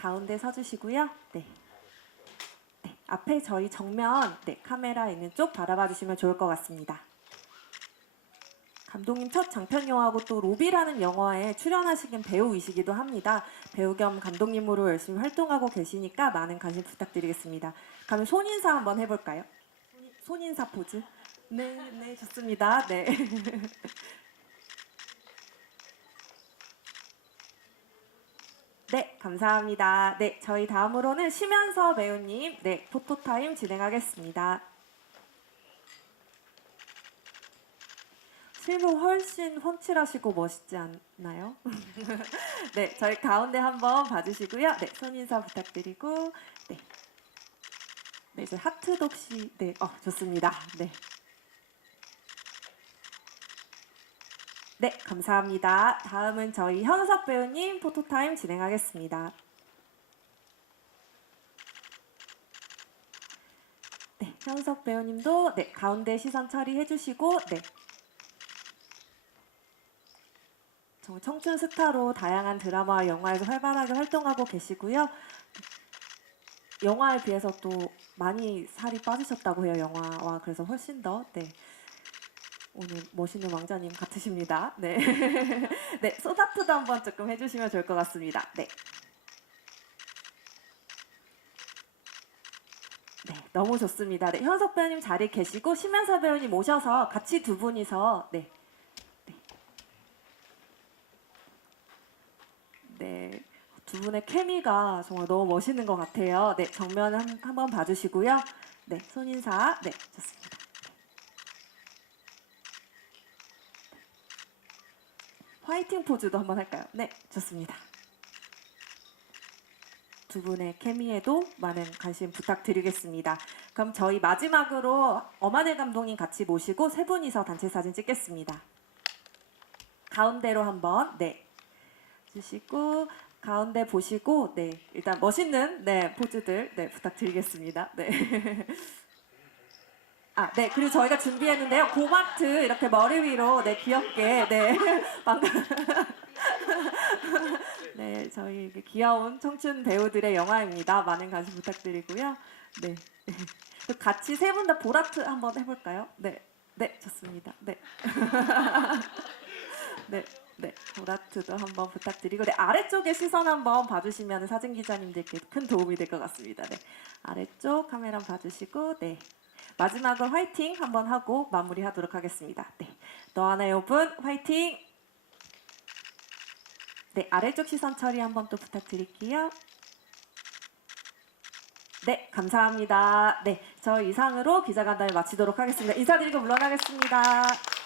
가운데 서주시고요. 네. 네, 앞에 저희 정면 네, 카메라 있는 쪽 바라봐 주시면 좋을 것 같습니다. 감독님 첫 장편 영화고 또 로비라는 영화에 출연하시긴 배우이시기도 합니다. 배우 겸 감독님으로 열심히 활동하고 계시니까 많은 관심 부탁드리겠습니다. 그럼 손인사 한번 해볼까요? 손인- 손인사 포즈. 네, 네, 좋습니다. 네. 네, 감사합니다. 네, 저희 다음으로는 심연서 배우님, 네, 포토타임 진행하겠습니다. 실무 훨씬 훤칠하시고 멋있지 않나요? 네, 저희 가운데 한번 봐주시고요. 네, 손인사 부탁드리고, 네. 네, 저희 하트 독시, 네, 어, 좋습니다. 네. 네, 감사합니다. 다음은 저희 현석 배우님 포토타임 진행하겠습니다. 네, 현석 배우님도 네, 가운데 시선 처리해 주시고 네. 청춘 스타로 다양한 드라마와 영화에서 활발하게 활동하고 계시고요. 영화에 비해서 또 많이 살이 빠지셨다고 해요, 영화와. 그래서 훨씬 더 네. 오늘 멋있는 왕자님 같으십니다. 네. 네, 소다트도 한번 조금 해주시면 좋을 것 같습니다. 네. 네, 너무 좋습니다. 네, 현석 배우님 자리 계시고 심연사 배우님 오셔서 같이 두 분이서 네. 네. 네. 두 분의 케미가 정말 너무 멋있는 것 같아요. 네, 정면 한, 한번 봐주시고요. 네, 손인사. 네, 좋습니다. 화이팅 포즈도 한번 할까요? 네, 좋습니다. 두 분의 케미에도 많은 관심 부탁드리겠습니다. 그럼 저희 마지막으로 엄하늘 감독님 같이 모시고 세 분이서 단체 사진 찍겠습니다. 가운데로 한번 네 주시고 가운데 보시고 네 일단 멋있는 네 포즈들 네 부탁드리겠습니다. 네. 아, 네. 그리고 저희가 준비했는데요. 고마트 이렇게 머리 위로 네 귀엽게 네 네 저희 귀여운 청춘 배우들의 영화입니다. 많은 관심 부탁드리고요. 네. 또 같이 세 분 다 보라트 한번 해볼까요? 네, 네 좋습니다. 네. 네, 네, 보라트도 한번 부탁드리고, 네, 아래쪽에 시선 한번 봐주시면 사진 기자님들께 큰 도움이 될 것 같습니다. 네, 아래쪽 카메라 봐주시고, 네. 마지막으로 화이팅 한번 하고 마무리하도록 하겠습니다. 네, 너 하나 여분 화이팅! 네, 아래쪽 시선 처리 한번 또 부탁드릴게요. 네, 감사합니다. 네, 저 이상으로 기자간담회 마치도록 하겠습니다. 인사드리고 물러나겠습니다.